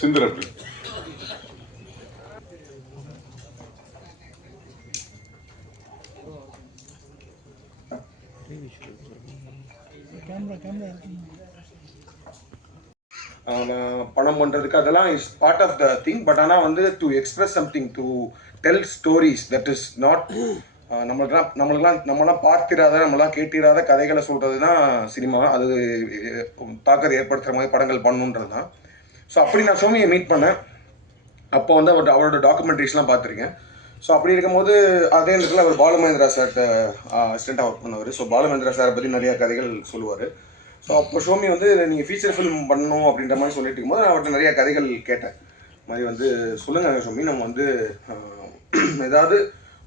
சிந்துரப்பு பணம் பண்ணுறதுக்கு அதெல்லாம் is part of the thing. But ஆனால் வந்து to express something, to tell stories, that is not நம்மளாம் பார்த்திராத, நம்மளாம் கேட்டிராத கதைகளை சொல்கிறது தான் சினிமா. அது தாக்கத்தை ஏற்படுத்துகிற மாதிரி படங்கள் பண்ணணுன்றது தான். ஸோ அப்படி நான் சோமியை மீட் பண்ணேன். அப்போ வந்து அவரோட டாக்குமெண்ட்ரிஸ்லாம் பார்த்துருக்கேன். ஸோ அப்படி இருக்கும்போது அதே நேரத்தில் அவர் பாலுமகேந்திரா சார்கிட்ட அசிஸ்டண்ட்டாக ஒர்க் பண்ணவர். ஸோ பாலுமகேந்திரா சாரை பற்றி நிறையா கதைகள் சொல்லுவார். ஸோ அப்போ ஷோமி வந்து நீங்கள் ஃபீச்சர் ஃபிலிம் பண்ணணும் அப்படின்ற மாதிரி சொல்லிட்டு இருக்கும்போது நான் அவர்கிட்ட நிறையா கதைகள் கேட்டேன். மாதிரி வந்து சொல்லுங்கள் ஷோமி, நம்ம வந்து ஏதாவது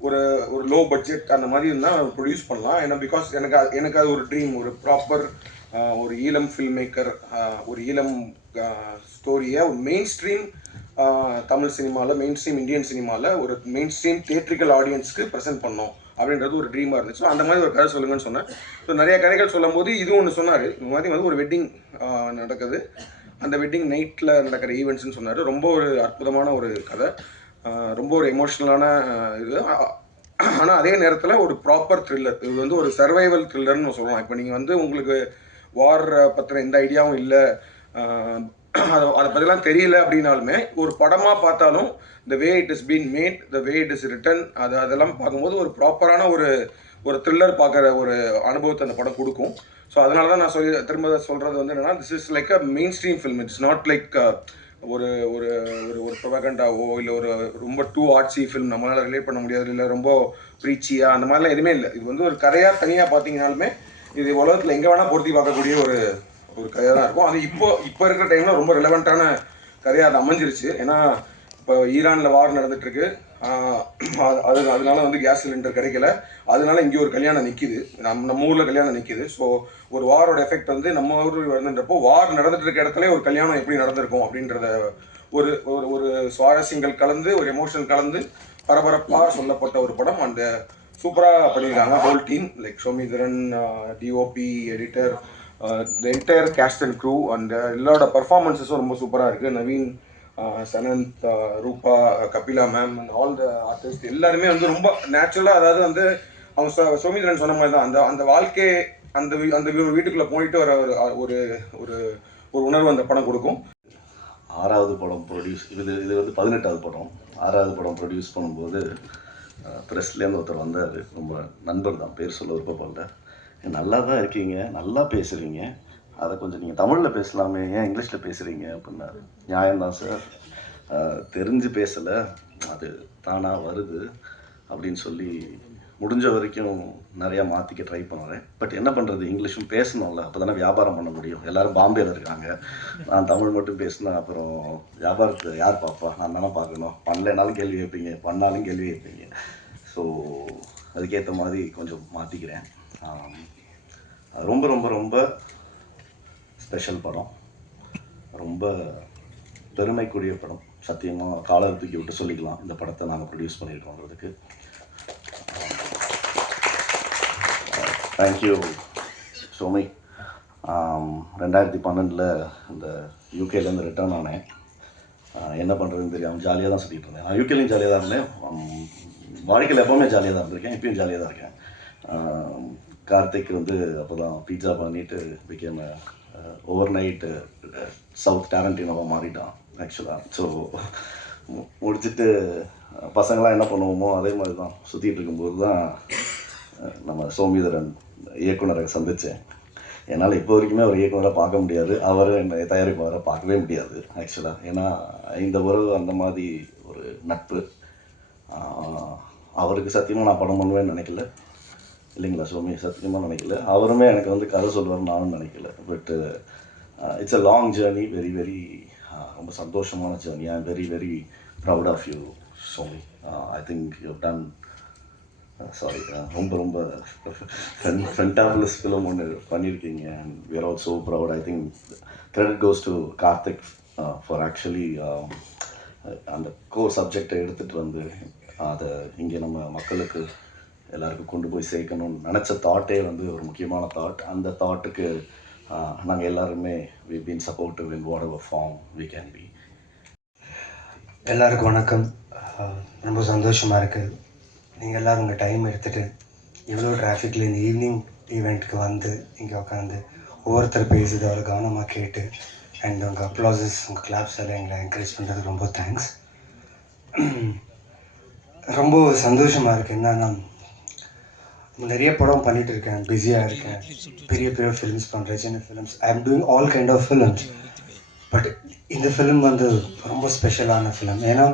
ஒரு ஒரு லோ பட்ஜெட் அந்த மாதிரி இருந்தால் ப்ரொடியூஸ் பண்ணலாம். ஏன்னா பிகாஸ் எனக்கு அது ஒரு ட்ரீம், ஒரு ப்ராப்பர் ஒரு ஈழம் ஃபில்ம் மேக்கர், ஒரு ஈழம் ஸ்டோரியை ஒரு மெயின் ஸ்ட்ரீம் தமிழ் சினிமாவில், மெயின் ஸ்ட்ரீம் இந்தியன் சினிமாவில் ஒரு மெயின் ஸ்ட்ரீம் தியேட்ரிக்கல் ஆடியன்ஸ்க்கு ப்ரெசென்ட் பண்ணோம் அப்படின்றது ஒரு ட்ரீமாக இருந்துச்சு. ஸோ அந்த மாதிரி ஒரு கதை சொல்லுங்கன்னு சொன்னேன். ஸோ நிறைய கதைகள் சொல்லும் போது இதுவும் ஒன்று சொன்னார். இந்த மாதிரி வந்து ஒரு வெட்டிங் நடக்குது, அந்த வெட்டிங் நைட்டில் நடக்கிற ஈவெண்ட்ஸ்ன்னு சொன்னார். ரொம்ப ஒரு அற்புதமான ஒரு கதை, ரொம்ப ஒரு எமோஷ்னலான இது. ஆனால் அதே நேரத்தில் ஒரு ப்ராப்பர் த்ரில்லர். இது வந்து ஒரு சர்வைவல் த்ரில்லர்னு சொல்லலாம். இப்போ நீங்கள் வந்து உங்களுக்கு வார் பற்றின எந்த ஐடியாவும் இல்லை, அதை பற்றிலாம் தெரியல அப்படின்னாலுமே ஒரு படமாக பார்த்தாலும் the way it is been made, the way it is written, அதெல்லாம் பார்க்கும்போது ஒரு ப்ராப்பரான ஒரு த்ரில்லர் பார்க்குற ஒரு அனுபவத்தை அந்த படம் கொடுக்கும். ஸோ அதனால தான் நான் திரும்ப சொல்கிறது வந்து என்னென்னா, this is like a main stream film. It's not like ஒரு ஒரு ஒரு ப்ரொபகண்டாவோ இல்லை ஒரு ரொம்ப டூ ஆர்ட்ஸி ஃபில்ம் நம்மளால் ரிலேட் பண்ண முடியாது, இல்லை ரொம்ப ப்ரீச்சியாக அந்த மாதிரிலாம் எதுவுமே இல்லை. இது வந்து ஒரு கதையாக தனியாக பார்த்தீங்கனாலுமே இது உலகத்தில் எங்கே வேணால் பொருத்தி பார்க்கக்கூடிய ஒரு கதையாக தான் இருக்கும். அது இப்போ இருக்கிற டைமில் ரொம்ப ரிலவெண்ட்டான கதையாக அது அமைஞ்சிருச்சு. ஏன்னா இப்போ ஈரானில் வார் நடந்துகிட்ருக்கு, அதனால வந்து கேஸ் சிலிண்டர் கிடைக்கல, அதனால இங்கே ஒரு கல்யாணம் நிற்கிது, நம்ம ஊரில் கல்யாணம் நிற்கிது. ஸோ ஒரு வாரோட எஃபெக்ட் வந்து நம்ம ஊரில் வந்துன்றப்போ வார் நடந்துட்டு இருக்க இடத்துல ஒரு கல்யாணம் எப்படி நடந்திருக்கும் அப்படின்றத ஒரு ஒரு சுவாரஸ்யங்கள் கலந்து, ஒரு எமோஷன் கலந்து பரபரப்பாக சொல்லப்பட்ட ஒரு படம். அந்த சூப்பராக பண்ணியிருக்காங்க whole team, like Somitharan, DOP, editor, the entire cast and crew. அந்த எல்லாரோட பர்ஃபார்மன்ஸஸும் ரொம்ப சூப்பராக இருக்குது. Naveen, Sananth, Roopa, Kapila ma'am and all the artist எல்லாருமே வந்து ரொம்ப நேச்சுரலாக, அதாவது வந்து அவங்க சோமிதரன் சொன்ன மாதிரி தான் அந்த வாழ்க்கை அந்த வீட்டுக்குள்ளே போயிட்டு வர ஒரு ஒரு ஒரு உணர்வு அந்த படம் கொடுக்கும். 6வது படம் ப்ரொடியூஸ், இது வந்து 18வது படம். 6வது படம் ப்ரொடியூஸ் பண்ணும்போது ப்ரெஸ்லேருந்து ஒருத்தர் வந்தார். ரொம்ப நண்பர் தான், பேர் சொல்ல விருப்பப்படல. நல்லா தான் இருக்கீங்க, நல்லா பேசுகிறீங்க, அதை கொஞ்சம் நீங்கள் தமிழில் பேசலாமே, ஏன் இங்கிலீஷில் பேசுகிறீங்க அப்படின்னாரு. நியாயம்தான் சார், தெரிஞ்சு பேசலை, அது தானாக வருது அப்படின்னு சொல்லி முடிஞ்ச வரைக்கும் நிறையா மாற்றிக்க ட்ரை பண்ணுறேன். பட் என்ன பண்ணுறது, இங்கிலீஷும் பேசணும்ல, அப்போ தானே வியாபாரம் பண்ண முடியும். எல்லோரும் பாம்பேயில் இருக்காங்க, நான் தமிழ் மட்டும் பேசினா அப்புறம் வியாபாரத்தை யார் பார்ப்பா? நான் தானே பார்க்கணும். பண்ணலைனாலும் கேள்வி வைப்பீங்க, பண்ணாலும் கேள்வி வைப்பீங்க. ஸோ அதுக்கேற்ற மாதிரி கொஞ்சம் மாற்றிக்கிறேன். ரொம்ப ரொம்ப ரொம்ப ஸ்பெஷல் படம், ரொம்ப பெருமைக்குரிய படம். சத்தியமாக காலர் தூக்கி விட்டு சொல்லிக்கலாம், இந்த படத்தை நாங்கள் ப்ரொடியூஸ் பண்ணியிருக்கோன்றதுக்கு. தேங்க்யூ சோமி. 2012 இந்த யூகேலேருந்து ரிட்டர்ன் ஆனேன். என்ன பண்ணுறதுன்னு தெரியாமல் ஜாலியாக தான் சுற்றிட்டு இருந்தேன். நான் யூகேலையும் ஜாலியாக தான் இருந்தேன், வாழ்க்கையில் எப்போவுமே ஜாலியாக தான் இருந்திருக்கேன், இப்பயும் ஜாலியாக தான் இருக்கேன். கார்த்திக் வந்து அப்போ தான் பீட்சா பண்ணிவிட்டு பிகேம் ஓவர் நைட்டு சவுத் டேரண்டினோவாக மாறிட்டான் ஆக்சுவலாக. ஸோ முடிச்சுட்டு பசங்களாம் என்ன பண்ணுவோமோ அதே மாதிரி தான் சுற்றிட்டு இருக்கும்போது தான் நம்ம சோமிதரன் இயக்குனரை சந்தித்தேன். என்னால் இப்போ வரைக்குமே ஒரு இயக்குனரை பார்க்க முடியாது, அவர் என்னை தயாரிப்பாளரை பார்க்கவே முடியாது ஆக்சுவலாக. ஏன்னா இந்த உறவு அந்த மாதிரி ஒரு நட்பு. அவருக்கு சத்தியமாக நான் படம் பண்ணுவேன்னு நினைக்கல, இல்லைங்களா சோமி? சத்தியமாக நினைக்கல. அவருமே எனக்கு வந்து கதை சொல்லுவார் நானும் நினைக்கல. But it's a long journey, very very ரொம்ப சந்தோஷமான journey. I am very very proud of you Somi. I think you done sorry ரொம்ப ரொம்ப ஃபென்டாபுலஸ் ஃபிலிம் ஒன்று பண்ணியிருக்கீங்க. And we are also proud. I think credit goes to Karthik for actually அந்த core சப்ஜெக்டை எடுத்துகிட்டு வந்து அதை இங்கே நம்ம மக்களுக்கு எல்லாருக்கும் கொண்டு போய் சேர்க்கணும்னு நினச்ச தாட்டே வந்து ஒரு முக்கியமான தாட். அந்த தாட்டுக்கு நாங்கள் எல்லாருமே we been supportive in whatever form we can be. எல்லாருக்கும் வணக்கம். ரொம்ப சந்தோஷமாக இருக்குது. நீங்கள் எல்லோரும் உங்கள் டைம் எடுத்துகிட்டு இவ்வளோ டிராஃபிக்கில் இந்த ஈவினிங் ஈவெண்ட்டுக்கு வந்து இங்கே உட்காந்து ஒவ்வொருத்தர் பேசுது அவரை கவனமாக கேட்டு அண்ட் உங்கள் அப்ளாசஸ் உங்கள் கிளாப்ஸ் எல்லாம் எங்களை என்கரேஜ் பண்ணுறதுக்கு ரொம்ப தேங்க்ஸ். ரொம்ப சந்தோஷமாக இருக்குது. என்னன்னா நிறைய படம் பண்ணிகிட்டு இருக்கேன், பிஸியாக இருக்கேன், பெரிய பெரிய ஃபிலிம்ஸ் பண்ணுறேன், சின்ன films, I am doing all kind of films. But இந்த ஃபிலிம் வந்து ரொம்ப ஸ்பெஷலான ஃபிலிம். ஏன்னா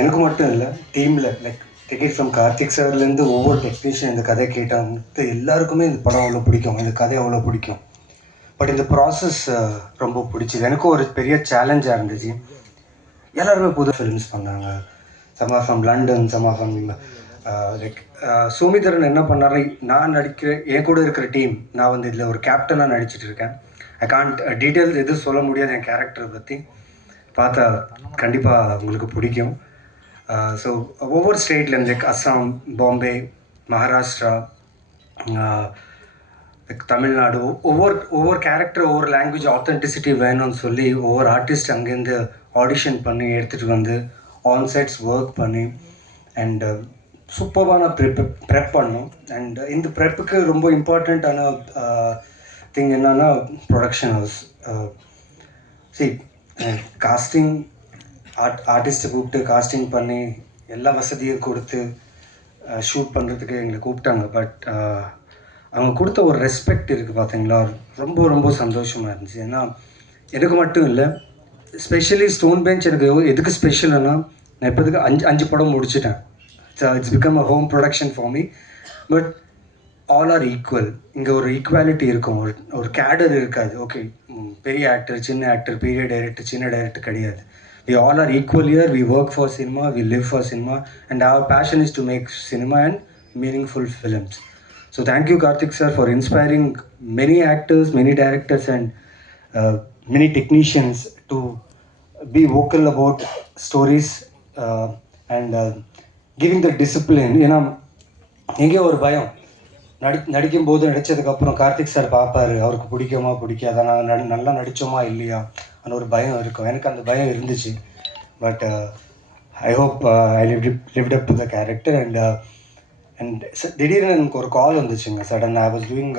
எனக்கு மட்டும் இல்லை, டீமில் லைக் டிக்கெட் ஃப்ரம் கார்த்திக் சார்லேருந்து ஒவ்வொரு டெக்னீஷியன் இந்த கதை கேட்டாங்க எல்லாருக்குமே இந்த படம் அவ்வளோ பிடிக்கும், இந்த கதை அவ்வளோ பிடிக்கும். பட் இந்த ப்ராசஸ் ரொம்ப பிடிச்சிது. எனக்கும் ஒரு பெரிய சேலஞ்சாக இருந்துச்சு. எல்லாருமே புது ஃபிலிம்ஸ் பண்ணாங்க, some of from London, some of from like Somitharan என்ன பண்ணாரு, நான் நடிக்கிற என் கூட இருக்கிற டீம், நான் வந்து இதில் ஒரு கேப்டனாக நடிச்சிட்டு இருக்கேன். ஐ கான்ட் டீட்டெயில்ஸ் எதுவும் சொல்ல முடியாது என் கேரக்டரை பற்றி. பார்த்தா கண்டிப்பாக உங்களுக்கு பிடிக்கும். ஸோ ஒவ்வொரு ஸ்டேட்லேருந்து லைக் அஸ்ஸாம், பாம்பே, மகாராஷ்டிரா, லைக் தமிழ்நாடு, ஒவ்வொரு கேரக்டர் ஒவ்வொரு லாங்குவேஜ் ஆத்தென்டிசிட்டி வேணும்னு சொல்லி ஒவ்வொரு ஆர்டிஸ்ட் அங்கேருந்து ஆடிஷன் பண்ணி எடுத்துகிட்டு வந்து ஆன்சைட்ஸ் ஒர்க் பண்ணி அண்ட் சூப்பர்வான ப்ரெப் பண்ணோம். அண்ட் இந்த ப்ரெப்புக்கு ரொம்ப இம்பார்ட்டண்ட்டான திங் என்னன்னா ப்ரொடக்ஷன் ஹவுஸ். காஸ்டிங் ஆர்டிஸ்ட்டை கூப்பிட்டு காஸ்டிங் பண்ணி எல்லா வசதியும் கொடுத்து ஷூட் பண்ணுறதுக்கு எங்களை கூப்பிட்டாங்க. பட் அவங்க கொடுத்த ஒரு ரெஸ்பெக்ட் இருக்குது பார்த்தீங்களா, ரொம்ப ரொம்ப சந்தோஷமாக இருந்துச்சு. ஏன்னா எனக்கு மட்டும் இல்லை, ஸ்பெஷலி ஸ்டோன் பெஞ்ச் எனக்கு எதுக்கு ஸ்பெஷல்னா, நான் இப்போதுக்கு 5 படம் முடிச்சிட்டேன். It's become a home production for me. But all are equal. இங்கே ஒரு ஈக்குவாலிட்டி இருக்கும், ஒரு கேடர் இருக்காது. ஓகே, பெரிய ஆக்டர், சின்ன ஆக்டர், பெரிய டைரக்டர், சின்ன டைரக்டர் கிடையாது. We all are equal here. We work for cinema, we live for cinema, and our passion is to make cinema and meaningful films. So thank you, Karthik sir, for inspiring many actors, many directors, and many technicians to be vocal about stories and giving the discipline. You know, எங்கேயோ ஒரு பயம், நடிக்கும்போது நடித்ததுக்கப்புறம் Karthik sir பார்ப்பார், அவருக்கு பிடிக்குமா பிடிக்காதா, நான் நல்லா நடித்தோமா இல்லையா அந்த ஒரு பயம் இருக்கும். எனக்கு அந்த பயம் இருந்துச்சு. But I hope I lived up to the character. And திடீர்னு எனக்கு ஒரு கால் வந்துச்சுங்க sudden. I was doing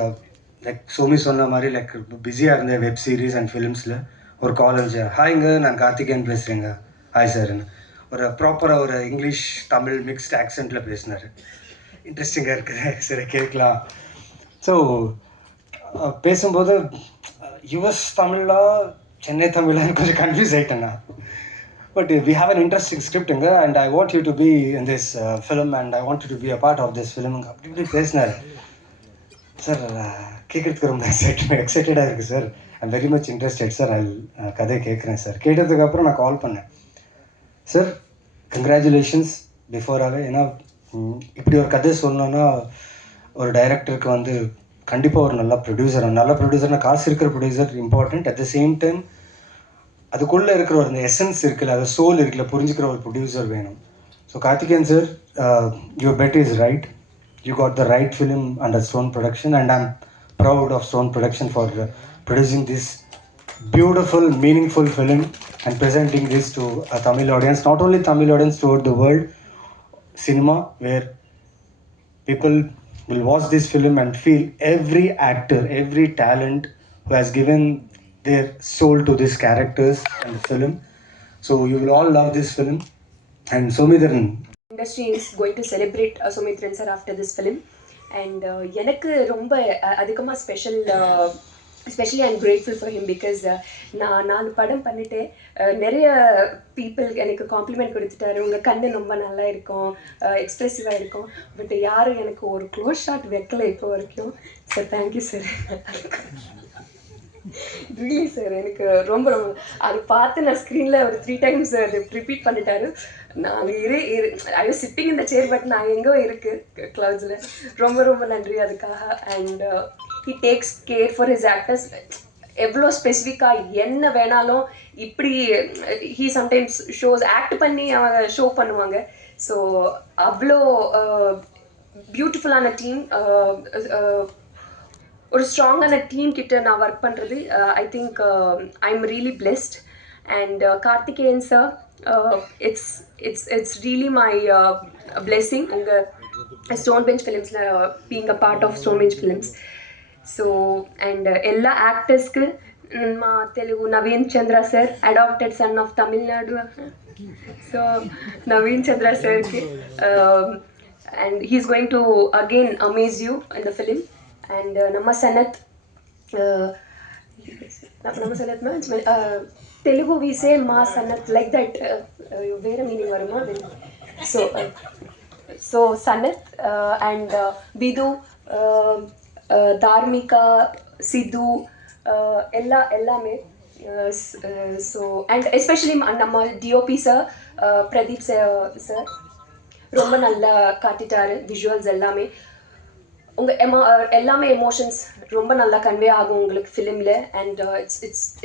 like Somi சொன்ன மாதிரி லைக் பிஸியாக இருந்தேன் வெப் சீரிஸ் அண்ட் ஃபிலிம்ஸில். ஒரு கால் வந்துச்சு, ஹாய்ங்க நான் கார்த்திகேயன் பேசுகிறேங்க. ஹாய் சார்ன்னு ஒரு ப்ராப்பராக ஒரு இங்கிலீஷ் தமிழ் மிக்ஸ்ட் ஆக்சென்ட்டில் பேசினார். இன்ட்ரெஸ்டிங்காக இருக்குது, சரி கேட்கலாம். ஸோ பேசும்போது யுஎஸ் தமிழா சென்னை தமிழான்னு கொஞ்சம் கன்ஃபியூஸ் ஆகிட்டேண்ணா. But we have an interesting ஸ்கிரிப்டுங்க and I want you to be in this film and I want you to be a part of this ஃபிலிமுங்க அப்படி இப்படி பேசினார். சார் கேட்குறதுக்கு ரொம்ப எக்ஸைட்டடாக இருக்குது sir. I very much interested sir. கதையை கேட்குறேன் சார். கேட்டதுக்கப்புறம் நான் கால் பண்ணேன், சார் கங்க்ராச்சுலேஷன்ஸ் பிஃபோராகவே. ஏன்னா இப்படி ஒரு கதை சொல்லணுன்னா ஒரு டைரக்டருக்கு வந்து கண்டிப்பாக ஒரு நல்ல ப்ரொடியூசர்னால் காசு இருக்கிற producer important. At the same time அதுக்குள்ளே இருக்கிற ஒரு எசன்ஸ் இருக்குல்ல, அது சோல் இருக்குல்ல, புரிஞ்சுக்கிற ஒரு ப்ரொடியூசர் வேணும். So Karthikeyan sir, your bet is right. You got the right film under Stone production and I'm proud of Stone production for producing this beautiful meaningful film and presenting this to a Tamil audience, not only Tamil audience, throughout the world cinema, where people will watch this film and feel every actor, every talent who has given their soul to these characters and the film. So you will all love this film. And Somidharan industry is going to celebrate Somidharan sir after this film. And எனக்கு ரொம்ப அதிகமாக especially I'm grateful for him because நான் 4 படம் பண்ணிட்டு நிறைய people எனக்கு complement கொடுத்துட்டாரு, உங்கள் கண்ணு ரொம்ப நல்லா இருக்கும், எக்ஸ்ப்ரெசிவாக இருக்கும். பட் யாரும் எனக்கு ஒரு க்ளோஸ் ஷாட் வைக்கல இப்போ வரைக்கும். Sir thank you sir. Really sir எனக்கு ரொம்ப ரொம்ப அது பார்த்து நான் ஸ்க்ரீனில் ஒரு 3 times அது ரிப்பீட் பண்ணிட்டாரு. நான் ஐ வாஸ் சிட்டிங் இந்த சேர், பட் நான் எங்கோ இருக்குது க்ளவுட்ஸில். ரொம்ப ரொம்ப நன்றி அதுக்காக. And he takes care for his actors. எவ்வளோ ஸ்பெசிஃபிக்காக என்ன வேணாலும் இப்படி he sometimes shows ஆக்ட் பண்ணி அவங்க ஷோ பண்ணுவாங்க. ஸோ அவ்வளோ பியூட்டிஃபுல்லான டீம், ஒரு ஸ்ட்ராங்கான டீம் கிட்ட நான் ஒர்க் பண்ணுறது I think I am really blessed. And Karthikeyan sir, it's really my blessing unga Stonebench Films being a part of Stonebench Films. So and ella actors ku ma Telugu Naveen Chandra sir, adopted son of Tamil Nadu. So Naveen Chandra sir ki, and he's going to again amaze you in the film. And Nama Sanath, Nama Sanath means Telugu we say Ma Sanath like that. Where meaning varuma then. So Sanath and Bidu, Dharmika, Sidhu, ellame. So and especially நம்ம DOP sir, Pradeep sir ரொம்ப நல்லா காட்டிட்டாரு. Visuals எல்லாமே உங்கள் எல்லாமே emotions ரொம்ப நல்லா convey ஆகும் உங்களுக்கு ஃபிலிமில். And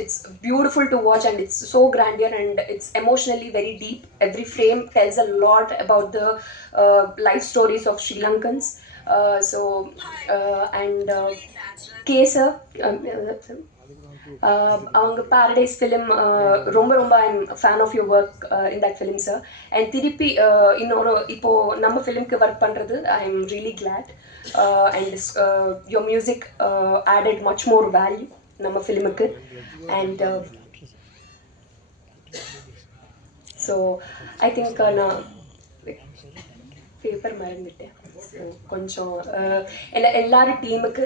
it's beautiful to watch and it's so grandeur and it's emotionally very deep. Every frame tells a lot about the life stories of Sri Lankans. So and கேசர் அவங்க பாரடைஸ் ஃபிலிம் ரொம்ப ரொம்ப I am fan of your work in that film sir. And திருப்பி இன்னொரு இப்போது நம்ம ஃபிலிம்க்கு work பண்ணுறது I am really glad. And your music added much more value நம்ம ஃபிலிமுக்கு. அண்ட் ஸோ ஐ திங்க் நான் பேப்பர் மறந்துட்டேன். கொஞ்சம் எல்லாரும் டீமுக்கு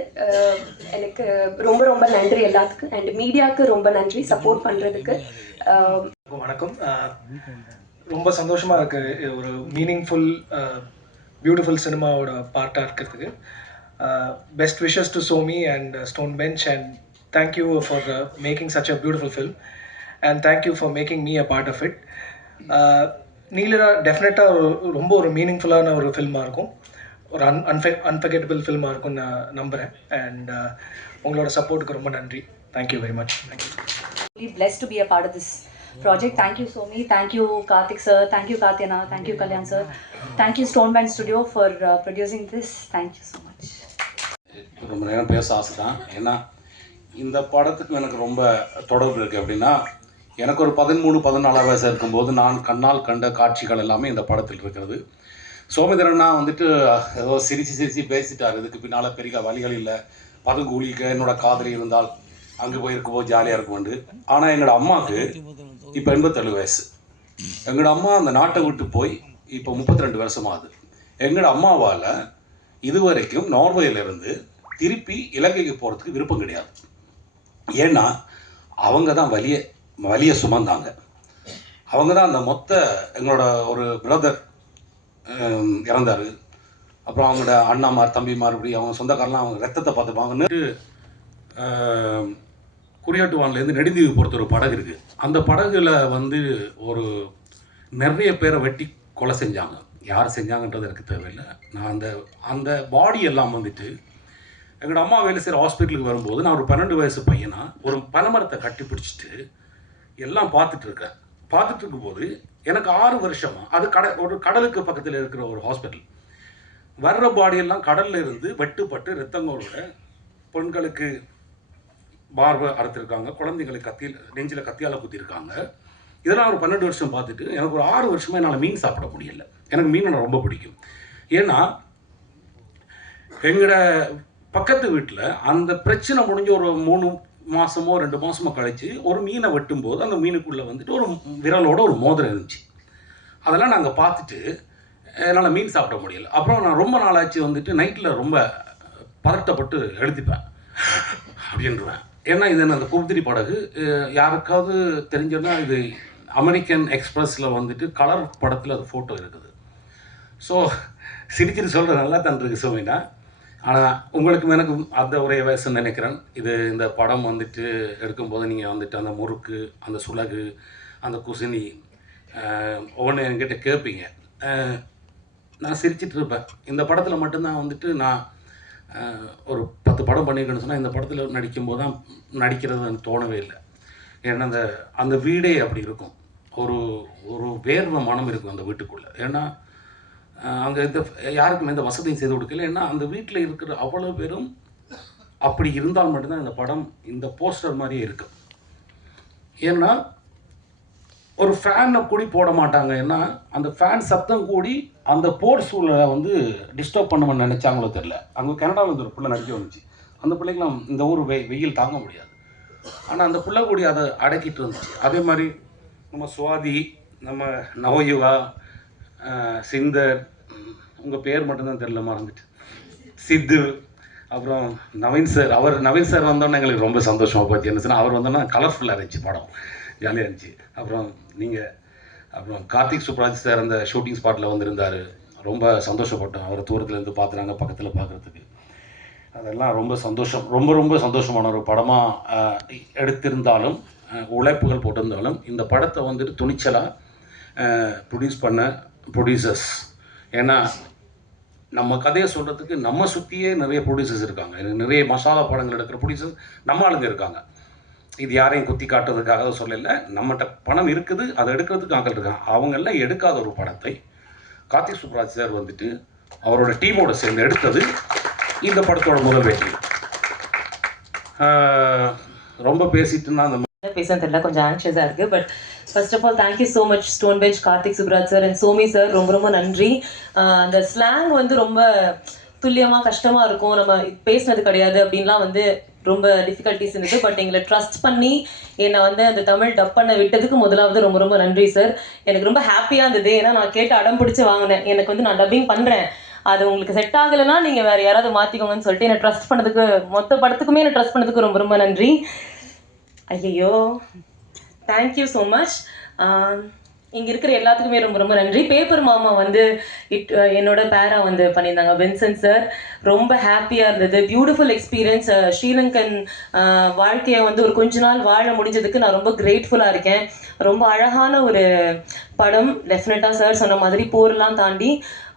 எனக்கு ரொம்ப ரொம்ப நன்றி எல்லாத்துக்கும். அண்ட் மீடியாவுக்கு ரொம்ப நன்றி சப்போர்ட் பண்ணுறதுக்கு. வணக்கம். ரொம்ப சந்தோஷமாக இருக்குது ஒரு மீனிங்ஃபுல் பியூட்டிஃபுல் சினிமாவோட பார்ட்டாக இருக்கிறதுக்கு. Best wishes to Somi and Stonebench and thank you for making such a beautiful film and thank you for making me a part of it. நீலரா டெஃபினட்டாக ரொம்ப ஒரு மீனிங்ஃபுல்லான ஒரு ஃபில்மாக இருக்கும். ஒரு அன்ஃபர்கெட்டபிள் ஃபில்மாக இருக்கும்னு நான் நம்புகிறேன். அண்ட் உங்களோட சப்போர்ட்டுக்கு ரொம்ப நன்றி. Thank you very much. Thank you. Really blessed to be a part of this project. Thank you Somi, thank you Karthik sir, thank you Katyana, thank you Kalyan sir, thank you Stonebench Studio for producing this. Thank you so much. ரொம்ப நேரம் பேச ஆசை தான். ஏன்னா இந்த படத்துக்கு எனக்கு ரொம்ப தொடர்பு இருக்குது. அப்படின்னா எனக்கு ஒரு 13-14 வயசு இருக்கும்போது நான் கண்ணால் கண்ட காட்சிகள் எல்லாமே இந்த படத்தில் இருக்கிறது. சோமேந்திரன்னா வந்துட்டு ஏதோ சிரித்து பேசிட்டார். இதுக்கு பின்னால் பெரிய வழிகள் இல்லை, பதுங்கூலிக்க என்னோட காதலி இருந்தால் அங்கே போய் இருக்கும்போது ஜாலியாக இருக்கும்ண்டு. ஆனால் எங்களோட அம்மாவுக்கு இப்போ 87 வயசு. எங்களோட அம்மா அந்த நாட்டை விட்டு போய் இப்போ 32 வருஷமாகுது. எங்களோட அம்மாவால் இதுவரைக்கும் நார்வேயிலிருந்து திருப்பி இலங்கைக்கு போகிறதுக்கு விருப்பம் கிடையாது. ஏன்னா அவங்க தான் வலிய சுமந்தாங்க. அவங்க தான் அந்த மொத்த எங்களோட ஒரு பிரதர் இறந்தார். அப்புறம் அவங்களோட அண்ணாமார் தம்பிமார் இப்படி அவங்க சொந்தக்காரெலாம் அவங்க ரத்தத்தை பார்த்துப்பாங்கன்னு குறியாட்டுவான்லேருந்து நெடுந்தீவு பொறுத்த ஒரு படகு இருக்குது. அந்த படகுல வந்து ஒரு நிறைய பேரை வெட்டி கொலை செஞ்சாங்க. யார் செஞ்சாங்கன்றது எனக்கு தேவையில்லை. நான் அந்த பாடி எல்லாம் வந்துட்டு எங்களோட அம்மா வேலை செய்கிற ஹாஸ்பிட்டலுக்கு வரும்போது நான் ஒரு 12 வயசு பையனா ஒரு பனைமரத்தை கட்டி பிடிச்சிட்டு எல்லாம் பார்த்துட்டு இருக்கும்போது எனக்கு 6 வருஷமாக அது ஒரு கடலுக்கு பக்கத்தில் இருக்கிற ஒரு ஹாஸ்பிட்டல். வர்ற பாடியெல்லாம் கடலில் இருந்து வெட்டுப்பட்டு ரத்தங்களோட பெண்களுக்கு பார்வை அறுத்துருக்காங்க, குழந்தைங்களுக்கு நெஞ்சில் கத்தியால் குத்திருக்காங்க. இதெல்லாம் ஒரு 12 வருஷம் பார்த்துட்டு எனக்கு ஒரு 6 வருஷமாக என்னால் மீன் சாப்பிட முடியல. எனக்கு மீன் ரொம்ப பிடிக்கும். ஏன்னா எங்களோட பக்கத்து வீட்டில் அந்த பிரச்சனை முடிஞ்ச ஒரு 3 மாதமோ 2 மாதமோ கழித்து ஒரு மீனை வெட்டும்போது அந்த மீனுக்குள்ளே வந்துட்டு ஒரு விரலோட ஒரு மோதிரம் இருந்துச்சு. அதெல்லாம் நாங்கள் பார்த்துட்டு என்னால் மீன் சாப்பிட முடியல. அப்புறம் நான் ரொம்ப நாளாச்சு வந்துட்டு நைட்டில் ரொம்ப பதட்டப்பட்டு எழுதிப்பேன் அப்படின்றேன். ஏன்னா இது அந்த குப்திரி படகு யாருக்காவது தெரிஞ்சோன்னா இது அமெரிக்கன் எக்ஸ்பிரஸில் வந்துட்டு கலர் படத்தில் அது ஃபோட்டோ இருக்குது. ஸோ சிரிச்சிட்டு சொல்கிற நல்லா தான் இருக்குது சோமினா. ஆனால் உங்களுக்கும் எனக்கும் அந்த ஒரே வயசுன்னு நினைக்கிறேன். இந்த படம் வந்துட்டு எடுக்கும்போது நீங்கள் வந்துட்டு அந்த முறுக்கு, அந்த சுலகு, அந்த குசினி ஒவ்வொன்று என்கிட்ட கேட்பீங்க. நான் சிரிச்சிட்டு இருப்பேன். இந்த படத்தில் மட்டும்தான் வந்துட்டு நான் ஒரு 10 படம் பண்ணியிருக்கேன்னு சொன்னால் இந்த படத்தில் நடிக்கும்போது தான் நடிக்கிறது எனக்கு தோணவே இல்லை. ஏன்னா அந்த வீடே அப்படி இருக்கும். ஒரு வேர்வை மனம் இருக்கும் அந்த வீட்டுக்குள்ளே. ஏன்னா அங்கே யாருக்கும் எந்த வசதியும் செய்து கொடுக்கல. ஏன்னா அந்த வீட்டில் இருக்கிற அவ்வளோ பேரும் அப்படி இருந்தால் மட்டும்தான் இந்த படம் இந்த போஸ்டர் மாதிரியே இருக்குது. ஏன்னா ஒரு ஃபேனை கூடி போட மாட்டாங்க. ஏன்னா அந்த ஃபேன் சத்தம் கூடி அந்த போர் சூழலை வந்து டிஸ்டர்ப் பண்ணுவேன்னு நினச்சாங்களோ தெரில. அங்கே கனடாவில் இருந்து ஒரு பிள்ளை நடிக்க வந்துச்சு. அந்த பிள்ளைக்கெலாம் இந்த ஊர் வெயில் தாங்க முடியாது. ஆனால் அந்த பிள்ளை கூடி அதை அடக்கிட்டு இருந்துச்சு. அதே மாதிரி நம்ம சுவாதி, நம்ம நவயுகா, சிந்தர், உங்கள் பேர் மட்டும்தான் தெரியல, மறந்துட்டு, சித்து, அப்புறம் நவீன் சார் வந்தோன்னே எங்களுக்கு ரொம்ப சந்தோஷமாக போச்சு. என்ன சொன்னால் அவர் வந்தோன்னா கலர்ஃபுல்லாக இருந்துச்சு, படம் ஜாலியாக இருந்துச்சு. அப்புறம் நீங்கள், அப்புறம் கார்த்திக் சுப்ராஜ் சார் அந்த ஷூட்டிங் ஸ்பாட்டில் வந்திருந்தார். ரொம்ப சந்தோஷப்பட்டோம் அவர் தூரத்துலேருந்து பார்த்துறாங்க, பக்கத்தில் பார்க்குறதுக்கு. அதெல்லாம் ரொம்ப சந்தோஷம். ரொம்ப ரொம்ப சந்தோஷமான ஒரு படமாக எடுத்திருந்தாலும், உழைப்புகள் போட்டிருந்தாலும், இந்த படத்தை வந்துட்டு துணிச்சலாக ப்ரொடியூஸ் பண்ண ப்ரொடியூசர்ஸ், ஏன்னா நம்ம கதையை சொல்கிறதுக்கு நம்ம சுற்றியே நிறைய ப்ரொடியூசர்ஸ் இருக்காங்க. நிறைய மசாலா படங்கள் எடுக்கிற ப்ரொடியூசர்ஸ் நம்ம ஆளுங்க இருக்காங்க. இது யாரையும் குத்தி காட்டுறதுக்காக சொல்லலை, நம்மகிட்ட பணம் இருக்குது, அதை எடுக்கிறதுக்கு ஆட்கள் இருக்காங்க. அவங்கெல்லாம் எடுக்காத ஒரு படத்தை கார்த்திக் சுப்ராஜ் சார் வந்துட்டு அவரோட டீமோட சேர்ந்து எடுத்தது இந்த படத்தோட முதல் வெற்றி. ரொம்ப பேசிட்டுன்னா அந்த பேச தெரியல, கொஞ்சம் ஆங்ஷியஸாக இருக்குது. But first of all thank you so much Stonebench, Karthik Subbaraj sir and Somi sir. ரொம்ப ரொம்ப நன்றி. அந்த ஸ்லாங் வந்து ரொம்ப துல்லியமாக கஷ்டமாக இருக்கும், நம்ம பேசினது கிடையாது அப்படின்லாம் வந்து ரொம்ப டிஃபிகல்ட்டிஸ் இருந்தது. பட் எங்களை ட்ரஸ்ட் பண்ணி என்னை வந்து அந்த தமிழ் டப் பண்ண விட்டதுக்கு முதலாவது ரொம்ப ரொம்ப நன்றி சார். எனக்கு ரொம்ப ஹாப்பியாக இருந்தது. ஏன்னா நான் கேட்டு அடம் பிடிச்சி வாங்கினேன், எனக்கு வந்து நான் டப்பிங் பண்ணுறேன், அது உங்களுக்கு செட் ஆகலைன்னா நீங்கள் வேறு யாராவது மாற்றிக்கோங்கன்னு சொல்லிட்டு என்னை ட்ரஸ்ட் பண்ணதுக்கு, மொத்த படத்துக்குமே என்னை ட்ரஸ்ட் பண்ணதுக்கு ரொம்ப ரொம்ப நன்றி. ஐயோ, தேங்க்யூ ஸோ மச். இங்கே இருக்கிற எல்லாத்துக்குமே ரொம்ப ரொம்ப நன்றி. பேப்பர் மாமா வந்து என்னோட பேரா வந்து பண்ணியிருந்தாங்க, வின்சென்ட் சார். ரொம்ப ஹாப்பியாக இருந்தது, பியூட்டிஃபுல் எக்ஸ்பீரியன்ஸ். ஸ்ரீலங்கன் வாழ்க்கையை வந்து ஒரு கொஞ்ச நாள் வாழ முடிஞ்சதுக்கு நான் ரொம்ப கிரேட்ஃபுல்லாக இருக்கேன். ரொம்ப அழகான ஒரு படம். டெஃபினட்டாக சார் சொன்ன மாதிரி போர்லாம் தாண்டி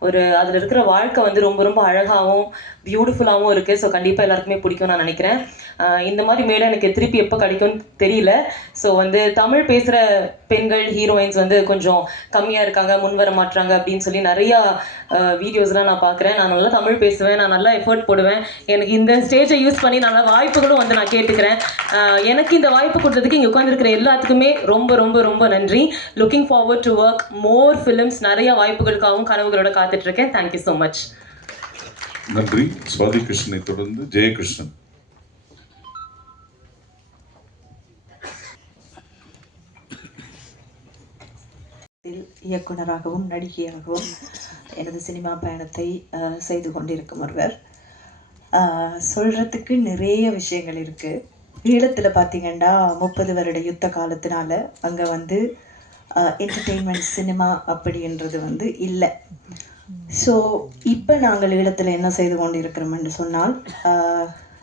ஒரு அதில் இருக்கிற வாழ்க்கை வந்து ரொம்ப ரொம்ப அழகாகவும் பியூட்டிஃபுல்லாகவும் இருக்குது. ஸோ கண்டிப்பாக எல்லாருக்குமே பிடிக்கும் நான் நினைக்கிறேன். இந்த மாதிரி மேலே எனக்கு திருப்பி எப்போ கிடைக்கும்னு தெரியல. ஸோ வந்து தமிழ் பேசுகிற பெண்கள் ஹீரோயின்ஸ் வந்து கொஞ்சம் கம்மியாக இருக்காங்க, முன் வர மாட்டுறாங்க அப்படின்னு சொல்லி நிறையா வீடியோஸ்லாம் நான் பார்க்குறேன். நான் நல்லா தமிழ் பேசுவேன், நான் நல்லா எஃபர்ட் போடுவேன். எனக்கு இந்த ஸ்டேஜை யூஸ் பண்ணி நல்லா வாய்ப்புகளும் வந்து நான் கேட்டுக்கிறேன். எனக்கு இந்த வாய்ப்பு கொடுத்ததுக்கு இங்கே உட்காந்துருக்கிற எல்லாத்துக்குமே ரொம்ப ரொம்ப ரொம்ப நன்றி. Looking forward to work more films. நிறைய வாய்ப்புகளுக்காகவும் கனவுகளோட காத்துட்ருக்கேன். Thank you so much. நன்றி. சுவாதி கிருஷ்ணனை தொடர்ந்து ஜெயகிருஷ்ணன். இயக்குனராகவும் நடிகையாகவும் எனது சினிமா பயணத்தை செய்து கொண்டிருக்கும் ஒருவர். சொல்கிறதுக்கு நிறைய விஷயங்கள் இருக்குது. ஈழத்தில் பார்த்திங்கன்னா 30 வருட யுத்த காலத்தினால அங்கே வந்து என்டர்டெயின்மெண்ட் சினிமா அப்படின்றது வந்து இல்லை. ஸோ இப்போ நாங்கள் ஈழத்தில் என்ன செய்து கொண்டு இருக்கிறோம் என்று சொன்னால்,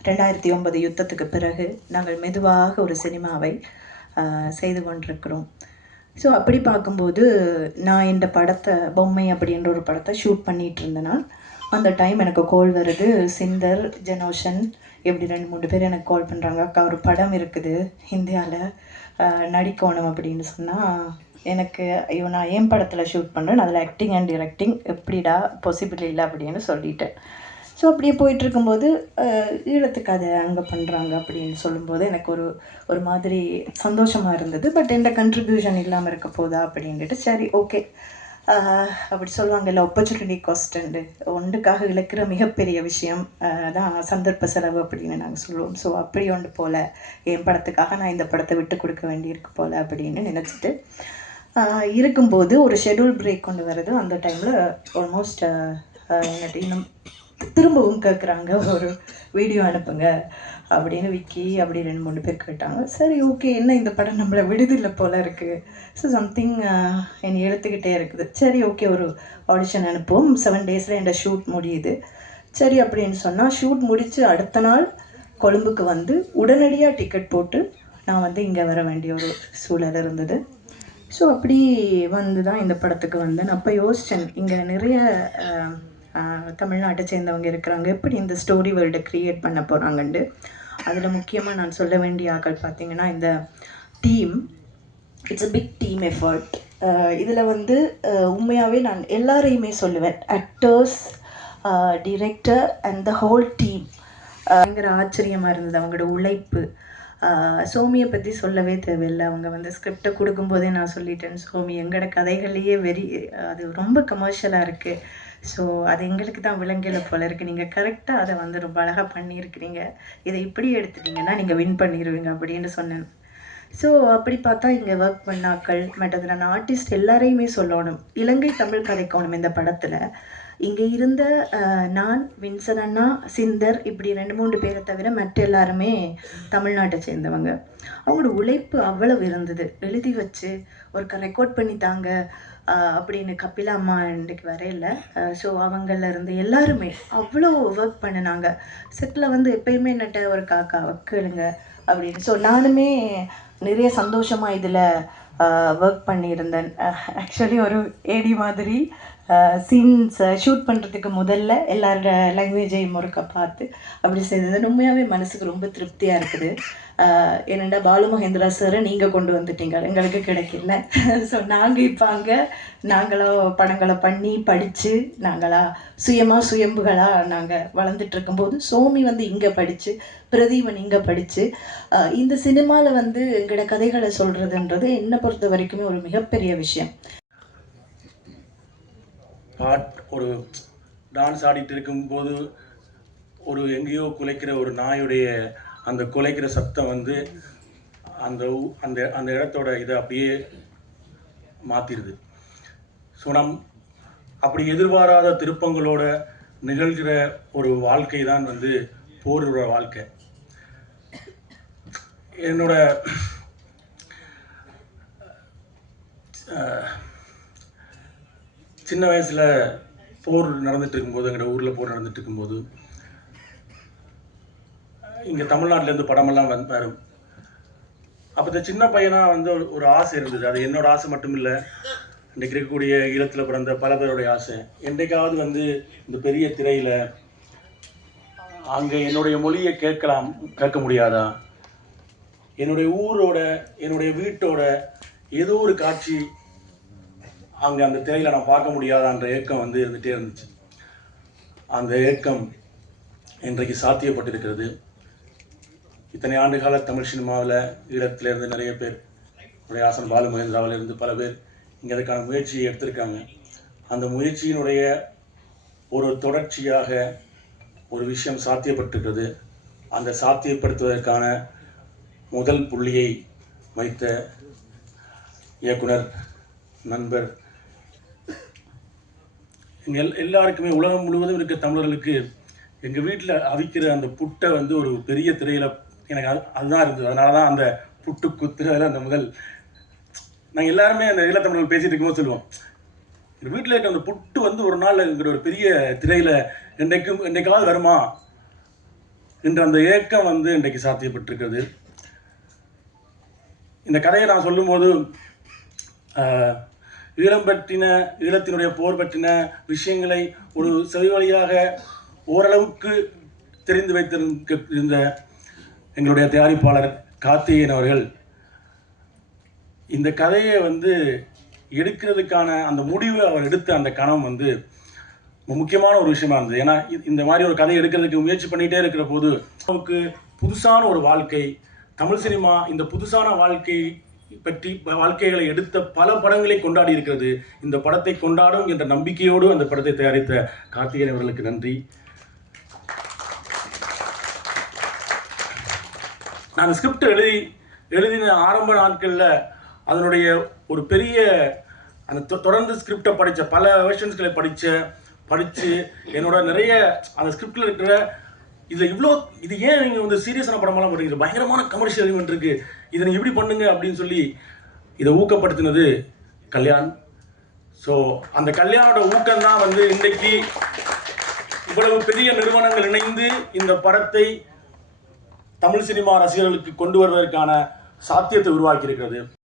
2009 யுத்தத்துக்கு பிறகு நாங்கள் மெதுவாக ஒரு சினிமாவை செய்து கொண்டிருக்கிறோம். ஸோ அப்படி பார்க்கும்போது நான் இந்த படத்தை, பொம்மை அப்படின்ற ஒரு படத்தை ஷூட் பண்ணிகிட்டு இருந்தேன்னா அந்த டைம் எனக்கு கால் வருது. சிந்தர், ஜெனோஷன் எப்படி 2-3 பேர் எனக்கு கால் பண்ணுறாங்க, அக்கா ஒரு படம் இருக்குது இந்தியாவில் நடிக்கணும் அப்படின்னு சொன்னால், எனக்கு ஐயோ நான் என் படத்தில் ஷூட் பண்ணுறேன், அதில் ஆக்டிங் அண்ட் டிரெக்டிங் எப்படிடா பாசிபிள் இல்லை அப்படின்னு சொல்லிட்டேன். ஸோ அப்படியே போயிட்டுருக்கும்போது ஈழத்துக்கு அதை அங்கே பண்ணுறாங்க அப்படின்னு சொல்லும்போது எனக்கு ஒரு மாதிரி சந்தோஷமாக இருந்தது. பட் எந்த கண்ட்ரிபியூஷன் இல்லாமல் இருக்க போதா அப்படின்ட்டு சரி ஓகே அப்படி சொல்லுவாங்க இல்லை, ஆப்பர்ச்சுனிட்டி காஸ்ட்டு ஒன்றுக்காக இழக்கிற மிகப்பெரிய விஷயம் தான் சந்தர்ப்ப செலவு அப்படின்னு நாங்கள் சொல்லுவோம். ஸோ அப்படி ஒன்று போல் என் படத்துக்காக நான் இந்த படத்தை விட்டு கொடுக்க வேண்டியிருக்கு போல் அப்படின்னு நினச்சிட்டு இருக்கும்போது ஒரு ஷெட்யூல் பிரேக் கொண்டு வருது. அந்த டைமில் ஆல்மோஸ்ட் என்கிட்ட இன்னும் திரும்பவும் கேட்குறாங்க, ஒரு வீடியோ அனுப்புங்க அப்படின்னு விக்கி அப்படி 2-3 பேர் கேட்டாங்க. சரி ஓகே, என்ன இந்த படம் நம்மளை விடுதில்லை போல் இருக்குது. ஸோ சம்திங் என்னை எழுத்துக்கிட்டே இருக்குது. சரி ஓகே, ஒரு ஆடிஷன் அனுப்புவோம். 7 டேஸில் என்னோட ஷூட் முடியுது. சரி அப்படின்னு சொன்னால் ஷூட் முடித்து அடுத்த நாள் கொழும்புக்கு வந்து உடனடியாக டிக்கெட் போட்டு நான் வந்து இங்கே வர வேண்டிய ஒரு சூழல் இருந்தது. ஸோ அப்படி வந்து தான் இந்த படத்துக்கு வந்தேன். அப்போ யோசித்தேன், இங்கே நிறைய தமிழ்நாட்டை சேர்ந்தவங்க இருக்கிறாங்க, எப்படி இந்த ஸ்டோரி வேர்ல்டை க்ரியேட் பண்ண போகிறாங்கன்ட்டு. அதில் முக்கியமாக நான் சொல்ல வேண்டிய ஆக்கள் பார்த்திங்கன்னா இந்த team. It's a big team effort. இதில் வந்து உண்மையாகவே நான் எல்லாரையுமே சொல்லுவேன், actors, director and the whole team. பயங்கர ஆச்சரியமாக இருந்தது அவங்களோட உழைப்பு. சோமியை பற்றி சொல்லவே தேவையில்லை. அவங்க வந்து ஸ்கிரிப்டை கொடுக்கும்போதே நான் சொல்லிட்டேன், சோமி எங்களோட கதைகள்லேயே அது ரொம்ப கமர்ஷியலாக இருக்குது. ஸோ அது எங்களுக்கு தான் விலங்கில போல இருக்குது. நீங்கள் கரெக்டாக அதை வந்து ரொம்ப அழகாக பண்ணியிருக்கிறீங்க. இதை இப்படி எடுத்துட்டீங்கன்னா நீங்கள் வின் பண்ணிடுவீங்க அப்படின்னு சொன்னேன். ஸோ அப்படி பார்த்தா இங்கே ஒர்க் பண்ணாக்கள் மற்றது நான் ஆர்டிஸ்ட் எல்லாரையுமே சொல்லணும், இலங்கை தமிழ் கதைக்கணும் இந்த படத்தில். இங்கே இருந்த நான், வின்சன் அண்ணா, சிந்தர், இப்படி 2-3 பேரை தவிர மற்ற எல்லாருமே தமிழ்நாட்டை சேர்ந்தவங்க. அவங்களோட உழைப்பு அவ்வளவு இருந்தது. எழுதி வச்சு ஒரு ரெக்கார்ட் பண்ணி தாங்க அப்படின்னு கபிலா அம்மா இன்றைக்கு வரையில. ஸோ அவங்கள இருந்து எல்லாருமே அவ்வளோ ஒர்க் பண்ணினாங்க. செட்டில் வந்து எப்பயுமே நட்ட ஒரு காக்கா கேளுங்க அப்படின்னு. ஸோ நானுமே நிறைய சந்தோஷமாக இதில் ஒர்க் பண்ணியிருந்தேன். ஆக்சுவலி ஒரு ஏடி மாதிரி சீன்ஸ் ஷூட் பண்ணுறதுக்கு முதல்ல எல்லாரோட லாங்குவேஜையும் ஒருக்கா பார்த்து அப்படி செய்தது உண்மையாகவே மனசுக்கு ரொம்ப திருப்தியாக இருக்குது. என்னென்னா பாலு மகேந்திரா சாரை நீங்கள் கொண்டு வந்துட்டீங்க, எங்களுக்கு கிடைக்கல. ஸோ நாங்கள் இப்போ அங்கே நாங்களாக படங்களை பண்ணி படித்து நாங்களாக சுயம்புகளாக நாங்கள் வளர்ந்துட்டு இருக்கும்போது சோமி வந்து இங்கே படித்து, பிரதீபன் இங்கே படித்து இந்த சினிமாவில் வந்து எங்களோட கதைகளை சொல்கிறதுன்றது என்னை பொறுத்த வரைக்குமே ஒரு மிகப்பெரிய விஷயம். ஒரு டான்ஸ் ஆடிட்டு இருக்கும்போது ஒரு எங்கேயோ குலைக்கிற ஒரு நாயுடைய அந்த குலைக்கிற சத்தம் வந்து அந்த அந்த அந்த இடத்தோட இதை அப்படியே மாற்றிடுது. ஸோ அப்படி எதிர்பாராத திருப்பங்களோட நிகழ்கிற ஒரு வாழ்க்கை தான் வந்து போரோட வாழ்க்கை. என்னோட சின்ன வயசில் போர் நடந்துட்டு இருக்கும்போது, எங்களோட ஊரில் போர் நடந்துட்டு இருக்கும்போது இங்கே தமிழ்நாட்டிலேருந்து படமெல்லாம் வரும். அப்போ இந்த சின்ன பையனாக வந்து ஒரு ஆசை இருந்தது. அது என்னோட ஆசை மட்டும் இல்லை, இன்றைக்கு இருக்கக்கூடிய ஈழத்தில் பிறந்த பல பேருடைய ஆசை. என்றைக்காவது வந்து இந்த பெரிய திரையில் அங்கே என்னுடைய மொழியை கேட்க முடியாதா, என்னுடைய ஊரோட என்னுடைய வீட்டோட ஏதோ ஒரு காட்சி அங்கே அந்த திரையில் நான் பார்க்க முடியாதான்ற ஏக்கம் வந்து இருந்துகிட்டே இருந்துச்சு. அந்த ஏக்கம் இன்றைக்கு சாத்தியப்பட்டிருக்கிறது. இத்தனை ஆண்டு கால தமிழ் சினிமாவில் ஈழத்திலேருந்து நிறைய பேர், உடையாசன், பாலு மகேந்திராவிலிருந்து பல பேர் இங்கே அதுக்கான முயற்சியை எடுத்திருக்காங்க. அந்த முயற்சியினுடைய ஒரு தொடர்ச்சியாக ஒரு விஷயம் சாத்தியப்பட்டிருக்கிறது. அந்த சாத்தியப்படுத்துவதற்கான முதல் புள்ளியை வைத்த இயக்குனர், நண்பர், எல்லாருக்குமே, உலகம் முழுவதும் இருக்க தமிழர்களுக்கு எங்கள் வீட்டில் அவிக்கிற அந்த புட்டை வந்து ஒரு பெரிய திரையில் எனக்கு அதுதான் இருந்தது. அதனால தான் அந்த புட்டு குத்துறதுல அந்த முதல் நாங்கள் எல்லாருமே அந்த ஈழத்தமிழர்கள் பேசிகிட்டு இருக்கும்போது சொல்லுவோம், எங்கள் வீட்டில் இருக்க அந்த புட்டு வந்து ஒரு நாள் எங்கிற ஒரு பெரிய திரையில் என்றைக்காவது வருமா என்ற அந்த ஏக்கம் வந்து இன்றைக்கு சாத்தியப்பட்டிருக்கிறது. இந்த கதையை நான் சொல்லும்போது ஈழம் பற்றின, ஈழத்தினுடைய போர் பற்றின விஷயங்களை ஒரு செவி வழியாக ஓரளவுக்கு தெரிந்து வைத்திருந்த எங்களுடைய தயாரிப்பாளர் கார்த்திகேயன் அவர்கள் இந்த கதையை வந்து எடுக்கிறதுக்கான அந்த முடிவு அவர் எடுத்த அந்த கணம் வந்து முக்கியமான ஒரு விஷயமா இருந்தது. ஏன்னா இந்த மாதிரி ஒரு கதை எடுக்கிறதுக்கு முயற்சி பண்ணிகிட்டே இருக்கிற போது நமக்கு புதுசான ஒரு வாழ்க்கை, தமிழ் சினிமா இந்த புதுசான வாழ்க்கைகளை எடுத்த பல படங்களை கொண்டாடி இருக்கிறது. இந்த படத்தை கொண்டாடும் என்ற நம்பிக்கையோடு அந்த படத்தை தயாரித்த கார்த்திகேயன் அவர்களுக்கு நன்றி. நான் ஸ்கிரிப்ட் எழுதின ஆரம்ப நாட்களில் அதனுடைய ஒரு பெரிய அந்த தொடர்ந்து ஸ்கிரிப்டை படித்த பல வெர்ஷன்ஸ்களை படித்து என்னோட நிறைய அந்த ஸ்கிரிப்டில் இருக்கிற இது ஏன் நீங்கள் வந்து சீரியஸான படமெல்லாம் பண்ணுறீங்க, பயங்கரமான கமர்ஷியல் எலிமெண்ட் இருக்குது, இதை நீங்கள் இப்படி பண்ணுங்க அப்படின்னு சொல்லி இதை ஊக்கப்படுத்தினது கல்யாண். ஸோ அந்த கல்யாணோட ஊக்கம்தான் வந்து இன்றைக்கு இவ்வளவு பெரிய நிறுவனங்கள் இணைந்து இந்த படத்தை தமிழ் சினிமா ரசிகர்களுக்கு கொண்டு வருவதற்கான சாத்தியத்தை உருவாக்கி இருக்கிறது.